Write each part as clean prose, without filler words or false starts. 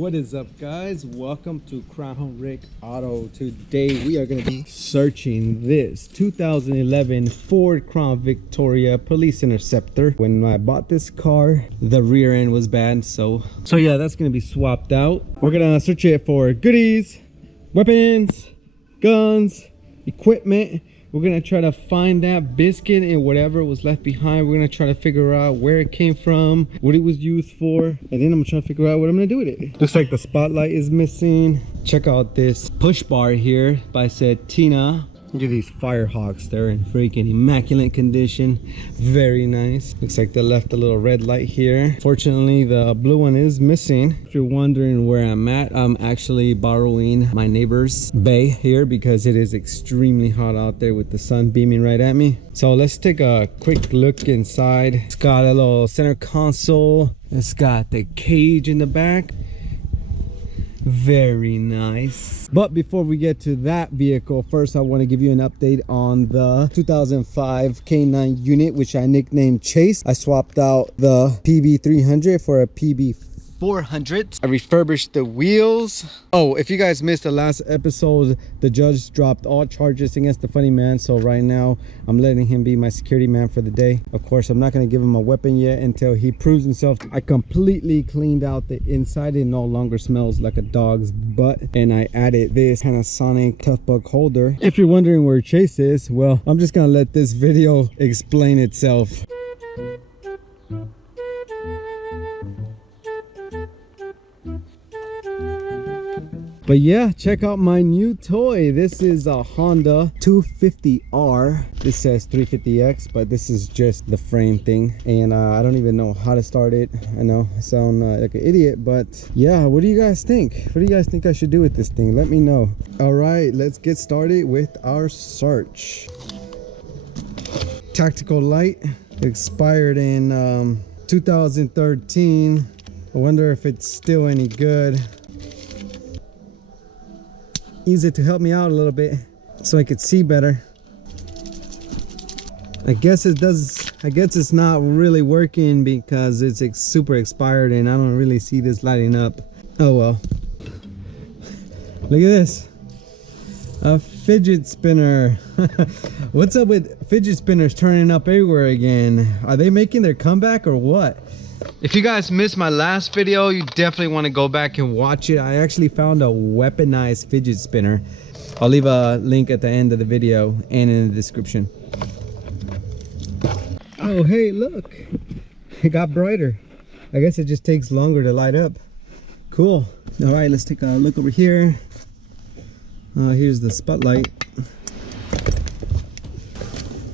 What is up, guys? Welcome to Crown Rick Auto. Today we are going to be searching this 2011 Ford Crown Victoria Police Interceptor. When I bought this car, the rear end was bad, so yeah, that's going to be swapped out. We're going to search it for goodies, weapons, guns, equipment. We're gonna try to find that biscuit and whatever was left behind. We're gonna try to figure out where it came from, what it was used for, and then I'm gonna try to figure out what I'm gonna do with it. Looks like the spotlight is missing. Check out this push bar here by Tina. Look at these Firehawks. They're in freaking immaculate condition. Very nice. Looks like they left a little red light here. Fortunately, the blue one is missing. If you're wondering where I'm at, I'm actually borrowing my neighbor's bay here because it is extremely hot out there with the sun beaming right at me. So let's take a quick look inside. It's got a little center console. It's got the cage in the back. Very nice. But before we get to that vehicle, first I want to give you an update on the 2005 K9 unit, which I nicknamed Chase. I swapped out the PB300 for a PB400. I refurbished the wheels. Oh, if you guys missed the last episode, the judge dropped all charges against the funny man, so right now I'm letting him be my security man for the day. Of course, I'm not going to give him a weapon yet until he proves himself. I completely cleaned out the inside. It no longer smells like a dog's butt, and I added this Panasonic Tough Bug holder. If you're wondering where Chase is, well, I'm just gonna let this video explain itself. But yeah, check out my new toy. This is a Honda 250R. This says 350X, but this is just the frame thing. And I don't even know how to start it. I know I sound like an idiot, but yeah, what do you guys think? What do you guys think I should do with this thing? Let me know. All right, let's get started with our search. Tactical light, expired in 2013. I wonder if it's still any good. Use it to help me out a little bit so I could see better. I guess it does. I guess it's not really working because it's super expired and I don't really see this lighting up. Oh well. Look at this, a fidget spinner. What's up with fidget spinners turning up everywhere again? Are they making their comeback or what? If you guys missed my last video, you definitely want to go back and watch it. I actually found a weaponized fidget spinner. I'll leave a link at the end of the video and in the description. Oh, hey, look. It got brighter. I guess it just takes longer to light up. Cool. All right, let's take a look over here. Here's the spotlight.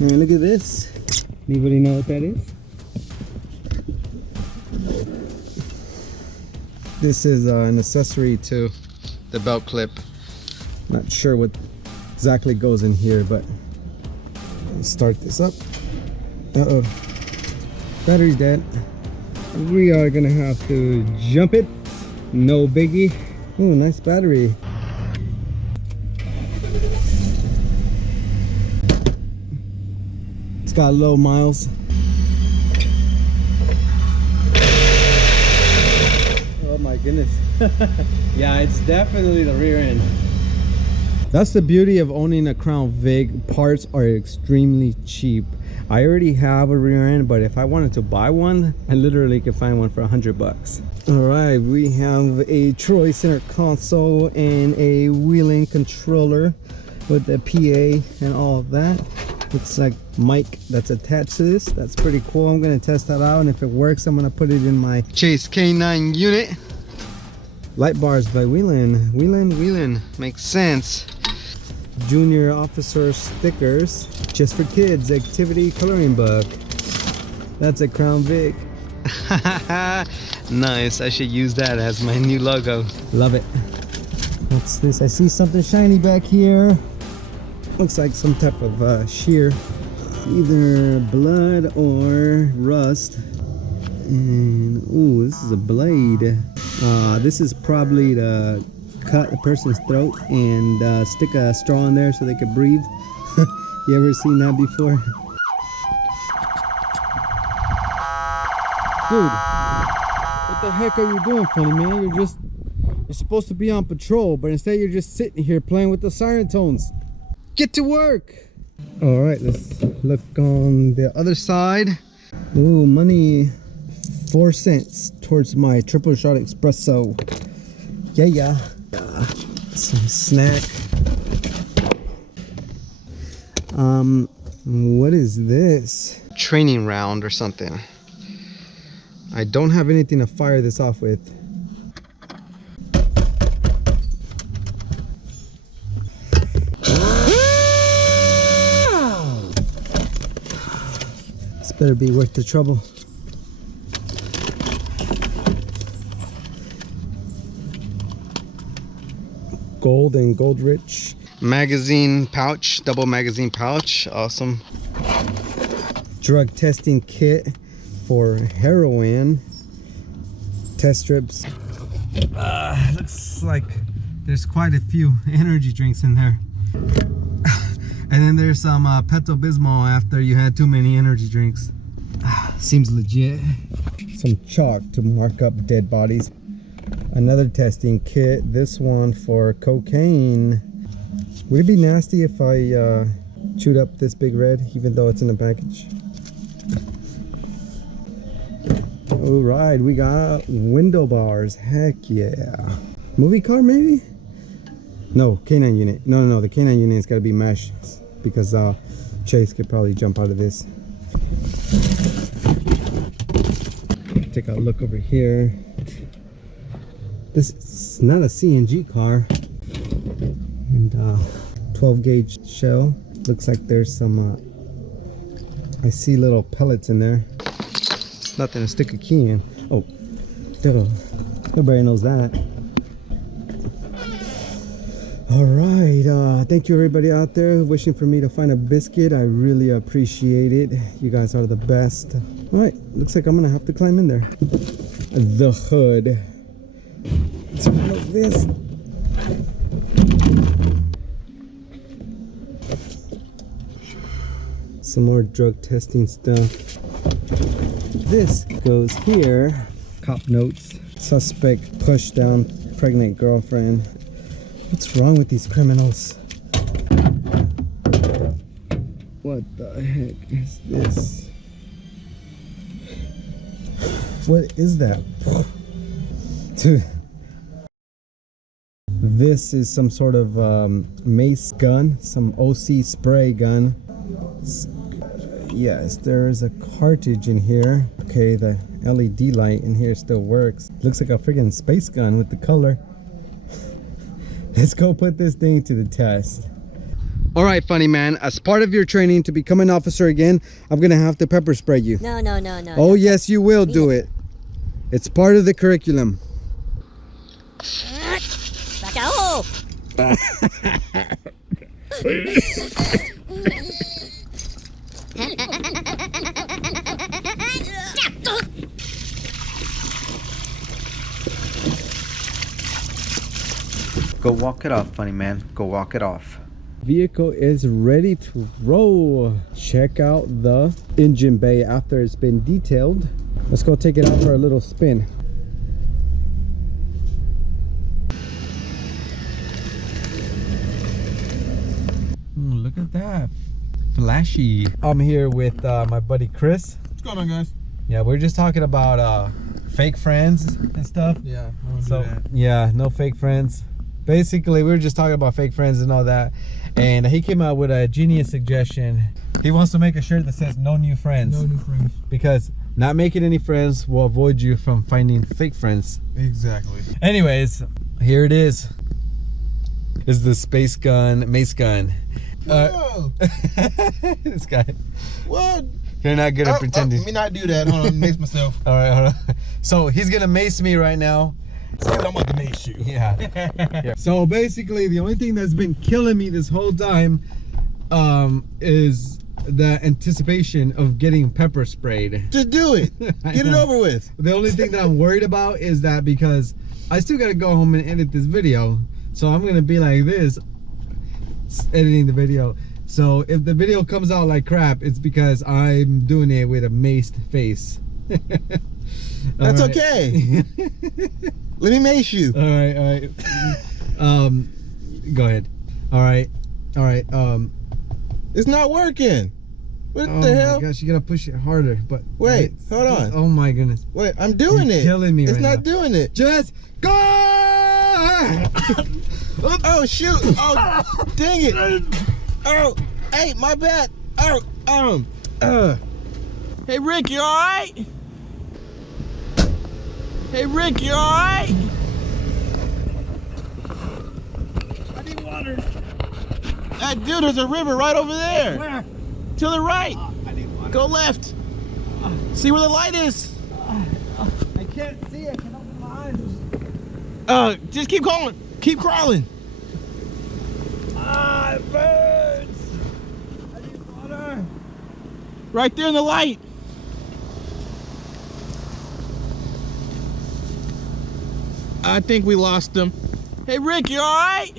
And look at this. Anybody know what that is? This is an accessory to the belt clip. Not sure what exactly goes in here, but let's start this up. Uh-oh, battery's dead. We are gonna have to jump it. No biggie. Oh, nice battery. It's got low miles. My goodness. Yeah, it's definitely the rear end. That's the beauty of owning a Crown Vic. Parts are extremely cheap. I already have a rear end, but if I wanted to buy one, I literally could find one for $100. All right, we have a Troy center console and a wheeling controller with the PA and all of that. Looks like mic that's attached to this. That's pretty cool. I'm gonna test that out, and if it works, I'm gonna put it in my Chase K9 unit. Light bars by Wheelin. Makes sense. Junior officer stickers, just for kids, activity coloring book. That's a Crown Vic. Nice, I should use that as my new logo. Love it. What's this? I see something shiny back here. Looks like some type of shear, either blood or rust. And ooh, this is a blade. This is probably to cut a person's throat and stick a straw in there so they could breathe. You ever seen that before? Dude, what the heck are you doing, funny man? You're just You're supposed to be on patrol, but instead you're just sitting here playing with the siren tones. Get to work. All right, let's look on the other side. Ooh, money, 4 cents towards my triple shot espresso. Yeah. Some snack. What is this? Training round or something. I don't have anything to fire this off with. This better be worth the trouble. Gold and gold rich. Magazine pouch, double magazine pouch, awesome. Drug testing kit for heroin. Test strips. Looks like there's quite a few energy drinks in there. And then there's some Pepto-Bismol after you had too many energy drinks. Seems legit. Some chalk to mark up dead bodies. Another testing kit, this one for cocaine. Would it be nasty if I chewed up this big red, even though it's in the package? All right, we got window bars. Heck yeah. Movie car maybe? No, canine unit. No, the canine unit's got to be mesh because Chase could probably jump out of this. Take a look over here. This is not a CNG car. And 12 gauge shell. Looks like there's some I see little pellets in there. Nothing to stick a key in. Oh, duh. Nobody knows that. All right, thank you everybody out there wishing for me to find a biscuit. I really appreciate it. You guys are the best. All right, looks like I'm gonna have to climb in there. The hood. Let's look at this. Some more drug testing stuff. This goes here. Cop notes. Suspect pushed down pregnant girlfriend. What's wrong with these criminals? What the heck is this? What is that? Dude. This is some sort of Mace Gun, some OC spray gun. Yes, there is a cartridge in here. Okay, the LED light in here still works. Looks like a freaking space gun with the color. Let's go put this thing to the test. All right, funny man, as part of your training to become an officer again, I'm gonna have to pepper spray you. No. Oh yes, you will do it. It's part of the curriculum. Go walk it off, funny man. Go walk it off. Vehicle is ready to roll. Check out the engine bay after it's been detailed. Let's go take it out for a little spin. Look at that. Flashy. I'm here with my buddy Chris. What's going on, guys? Yeah, we're just talking about fake friends and stuff. Yeah, I won't So do that. yeah, no fake friends. Basically, we were just talking about fake friends and all that, and he came out with a genius suggestion. He wants to make a shirt that says "No new friends." No new friends. Because not making any friends will avoid you from finding fake friends. Exactly. Anyways, here it is. Is the space gun, Mace Gun. Whoa! This guy. What? You're not good at pretending. Let me not do that. Hold on, mace myself. All right, hold on. So he's gonna mace me right now. I'm gonna mace you. Yeah. So basically, the only thing that's been killing me this whole time is the anticipation of getting pepper sprayed. Just do it. Get it over with. The only thing that I'm worried about is that because I still gotta go home and edit this video, so I'm gonna be like this, editing the video. So if the video comes out like crap, it's because I'm doing it with a maced face. That's right. okay. Let me mace you. All right. Go ahead. All right. It's not working. What Oh the hell? my gosh, you gotta push it harder. But Wait, hold on. Oh my goodness. Wait, I'm doing You're it. killing me It's right not now. doing it. Just go! Oh shoot! Oh, dang it! Oh, hey, my bad. Oh, Hey Rick, you all right? Hey Rick, you all right? I need water. Dude, there's a river right over there. Where? To the right. I need water. Go left. See where the light is. I can't see. I can't open my eyes. Just keep going. Keep crawling. It burns. I need water. Right there in the light. I think we lost him. Hey Rick, you all right?